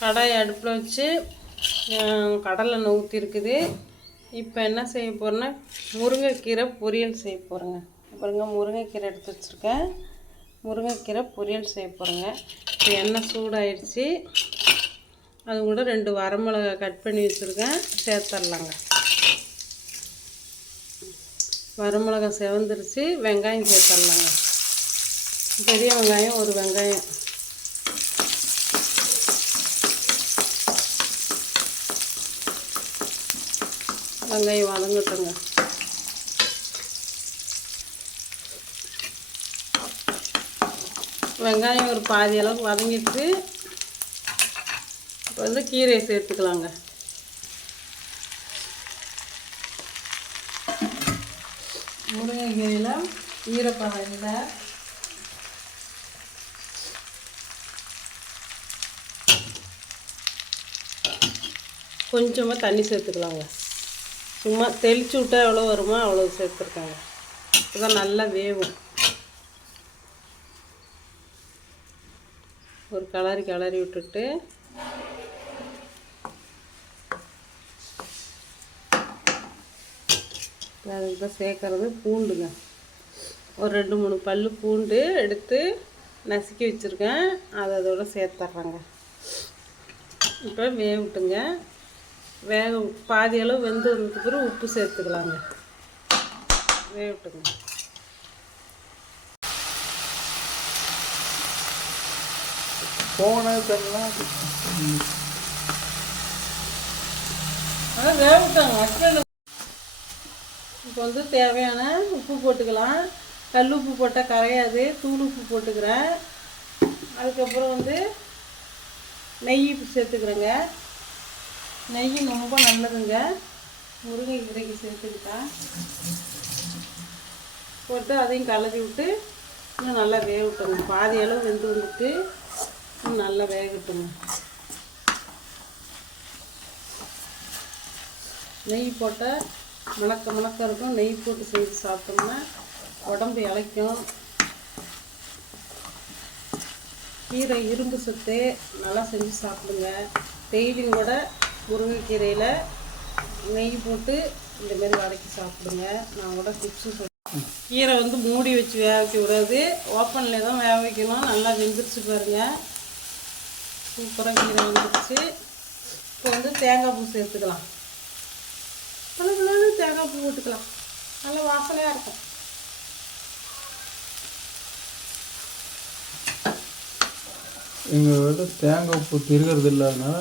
கடாய் அடுப்பில் வச்சு கடலை கடலெண்ணெய் ஊற்றிருக்குது இப்போ என்ன செய்ய போகிறேன்னா முருங்கைக்கீரை பொரியல் செய்ய போகிறேங்க பாருங்க முருங்கைக்கீரை எடுத்து வச்சுருக்கேன். முருங்கைக்கீரை பொரியல் செய்ய போகிறேங்க இப்போ எண்ணெய் சூடாயிடுச்சு. அது கூட ரெண்டு வரமிளகா கட் பண்ணி வச்சுருக்கேன். சேர்த்துடலாங்க. வரமிளகா செவந்துருச்சு. வெங்காயம் சேர்த்துடலாங்க. பெரிய வெங்காயம் ஒரு வெங்காயம். வெங்காயம் வதங்கட்டுங்க வெங்காயம் ஒரு பாதி அளவுக்கு வதங்கிட்டு இப்போ வந்து கீரையை சேர்த்துக்கலாங்க முருங்கைக்கீரையில் ஈரப்பதம் இல்லை. கொஞ்சமாக தண்ணி சேர்த்துக்கலாங்க. சும்மா தெளிச்சு விட்டா எவ்வளோ வருமோ அவ்வளோ சேர்த்துருக்காங்க. இதான் நல்லா வேகும் ஒரு கலரி கலரி விட்டுட்டு அதுக்கு தான் சேர்க்கறது பூண்டுங்க. ஒரு ரெண்டு மூணு பல் பூண்டு எடுத்து நசுக்கி வச்சுருக்கேன். அதை அதோட சேர்த்துட்றேங்க. இப்போ வேவிட்டுங்க. வேக பாதி அளவு வெந்து வந்ததுக்கு பிறகு உப்பு சேர்த்துக்கலாங்க. வேகட்டுங்க போனதெல்லாம் ஆனால் வேகட்டாங்க ஹஸ்பண்ட் இப்போ வந்து தேவையான உப்பு போட்டுக்கலாம். கல் உப்பு போட்டால் கரையாது. தூள் உப்பு போட்டுக்கிறேன். அதுக்கப்புறம் வந்து நெய் சேர்த்துக்கிறேங்க. நெய் ரொம்ப நல்லதுங்க. முருங்கை கீரைக்கு சேர்த்துக்கிட்டா. போட்டு அதையும் கலரி விட்டு இன்னும் நல்லா வேகட்டுங்க பாதி அளவு வெந்து வந்துட்டு இன்னும் நல்லா வேகட்டுங்க நெய் போட்டால் மணக்க மணக்க இருக்கும். நெய் போட்டு செஞ்சு சாப்பிட்டோம்னா உடம்பு இளைக்கும். கீரை இரும்பு சத்து நல்லா செஞ்சு சாப்பிடுங்க. டெய்லியும் கூட முருங்கைக்கீரையில் நெய் போட்டு இந்த மாரி வதக்கி சாப்பிடுங்க. நான் கூட டிப்ஸு சொல்கிறேன் கீரை வந்து மூடி வச்சு வேக வைக்க ஓப்பனில் தான் வேக வைக்கணும். நல்லா வெந்துருச்சு பாருங்கள் சூப்பராக கீரை வெந்துருச்சு. இப்போ வந்து தேங்காய் பூ சேர்த்துக்கலாம். பழகுலான்னு தேங்காய் பூ போட்டுக்கலாம். நல்ல வாசனையாக இருக்கும். எங்கள் வீட்டில் தேங்காய் பூ திருகிறது இல்லாதனால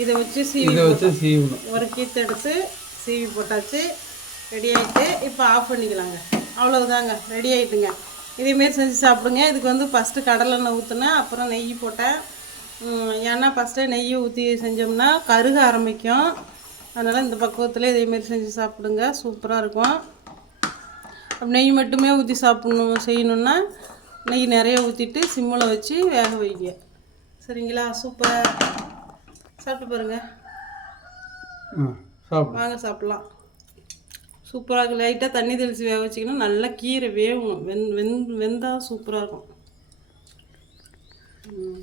இதை வச்சு சீவி இதை வச்சு சீவணும். ஒரு கீத்து எடுத்து சீவி போட்டாச்சு ரெடி ஆகிட்டு இப்போ ஆஃப் பண்ணிக்கலாங்க. அவ்வளவுதாங்க ரெடி ஆகிட்டுங்க இதேமாரி செஞ்சு சாப்பிடுங்க. இதுக்கு வந்து ஃபஸ்ட்டு கடலெண்ணெய் ஊற்றினேன் அப்புறம் நெய் போட்டேன் ஏன்னா ஃபஸ்ட்டே நெய் ஊற்றி செஞ்சோம்னா கருக ஆரம்பிக்கும். அதனால் இந்த பக்குவத்தில் இதேமாரி செஞ்சு சாப்பிடுங்க. சூப்பராக இருக்கும். நெய் மட்டுமே ஊற்றி சாப்பிடணும் செய்யணுன்னா நெய் நிறைய ஊற்றிட்டு சிம்மில் வச்சு வேக வைங்க. சரிங்களா? சூப்பர். சாப்பிட்டு ம் சாப்பிடும் வாங்க சாப்பிட்லாம். சூப்பராக இருக்கும் லைட்டாக தண்ணி தெளித்து வேக வச்சிங்கன்னா நல்லா கீரை வேகணும் வெந் வெந் வெந்தால் சூப்பராக இருக்கும். ம்.